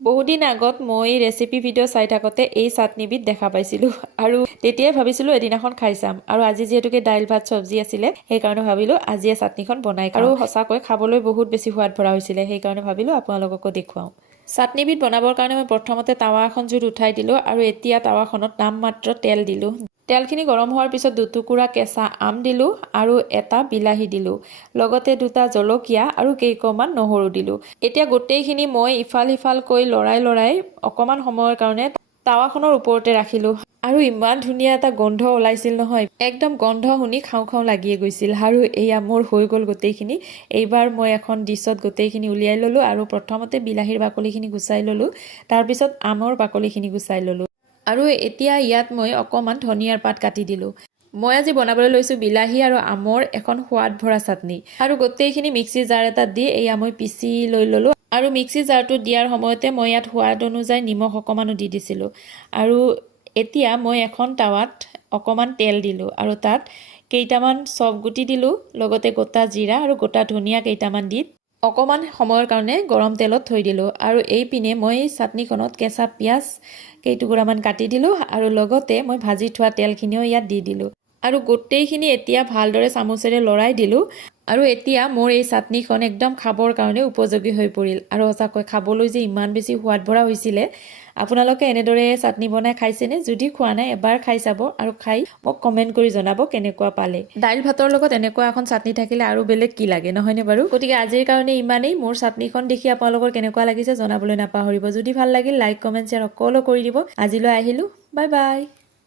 বহুদিন আগত মই ৰেচিপি ভিডিঅ' চাই থাকোঁতে এই চাটনিবিধ দেখা পাইছিলোঁ আৰু তেতিয়াই ভাবিছিলোঁ এদিনাখন খাই চাম। আৰু আজি যিহেতুকে দাইল ভাত চব্জি আছিলে সেইকাৰণে ভাবিলোঁ আজি এই চাটনিখন বনাই খাওঁ। আৰু সঁচাকৈ খাবলৈ বহুত বেছি সোৱাদ ভৰা হৈছিলে, সেইকাৰণে ভাবিলোঁ আপোনালোককো দেখুৱাওঁ। চাটনিবিধ বনাবৰ কাৰণে মই প্ৰথমতে টাৱা এখন জুইত উঠাই দিলোঁ আৰু এতিয়া টাৱাখনত নামমাত্ৰ তেল দিলোঁ। তেলখিনি গৰম হোৱাৰ পিছত দুটুকুৰা কেঁচা আম দিলোঁ আৰু এটা বিলাহী দিলোঁ, লগতে দুটা জলকীয়া আৰু কেইকমান নহৰু দিলোঁ। এতিয়া গোটেইখিনি মই ইফাল সিফালকৈ লৰাই অকণমান সময়ৰ কাৰণে টাৱাখনৰ ওপৰতে ৰাখিলোঁ আৰু ইমান ধুনীয়া এটা গোন্ধ ওলাইছিল নহয়, একদম গন্ধ শুনি খাওঁ খাওঁ লাগিয়ে গৈছিল। আৰু এয়া মোৰ হৈ গ'ল গোটেইখিনি। এইবাৰ মই এখন ডিছত গোটেইখিনি উলিয়াই ল'লোঁ আৰু প্ৰথমতে বিলাহীৰ বাকলিখিনি গুচাই ল'লোঁ, তাৰপিছত আমৰ বাকলিখিনি গুচাই ল'লোঁ আৰু এতিয়া ইয়াত মই অকণমান ধনিয়াৰ পাত কাটি দিলোঁ। মই আজি বনাবলৈ লৈছোঁ বিলাহী আৰু আমৰ এখন সোৱাদ ভৰা চাটনি। আৰু গোটেইখিনি মিক্সি জাৰ এটাত দি এয়া মই পিচি লৈ ল'লোঁ আৰু মিক্সি জাৰটো দিয়াৰ সময়তে মই ইয়াত সোৱাদ অনুযায়ী নিমখ অকণমানো দি দিছিলোঁ। আৰু এতিয়া মই এখন টাৱাত অকণমান তেল দিলোঁ আৰু তাত কেইটামান চফ গুটি দিলোঁ, লগতে গোটা জিৰা আৰু গোটা ধনিয়া কেইটামান দি অকণমান সময়ৰ কাৰণে গৰম তেলত থৈ দিলোঁ। আৰু এইপিনে মই চাটনিখনত কেঁচা পিঁয়াজ কেইটুকুৰামান কাটি দিলোঁ আৰু লগতে মই ভাজি থোৱা তেলখিনিও ইয়াত দি দিলোঁ আৰু গোটেইখিনি এতিয়া ভালদৰে চামুচেৰে লৰাই দিলোঁ। আৰু এতিয়া মোৰ এই চাটনিখন একদম খাবৰ কাৰণে উপযোগী হৈ পৰিল আৰু সঁচাকৈ খাবলৈ যে ইমান বেছি সোৱাদ ভৰা হৈছিলে। আপোনালোকে এনেদৰে চাটনি বনাই খাইছেনে? যদি খোৱা নাই এবাৰ খাই চাব আৰু খাই মোক কমেণ্ট কৰি জনাব কেনেকুৱা পালে। দাইল ভাতৰ লগত এনেকুৱা এখন চাটনি থাকিলে আৰু বেলেগ কি লাগে, নহয়নে বাৰু? গতিকে আজিৰ কাৰণে ইমানেই। মোৰ চাটনিখন দেখি আপোনালোকৰ কেনেকুৱা লাগিছে জনাবলৈ নাপাহৰিব। যদি ভাল লাগিল লাইক কমেণ্ট শ্বেয়াৰ সকলো কৰি দিব। আজিলৈ আহিলোঁ, বাই বাই।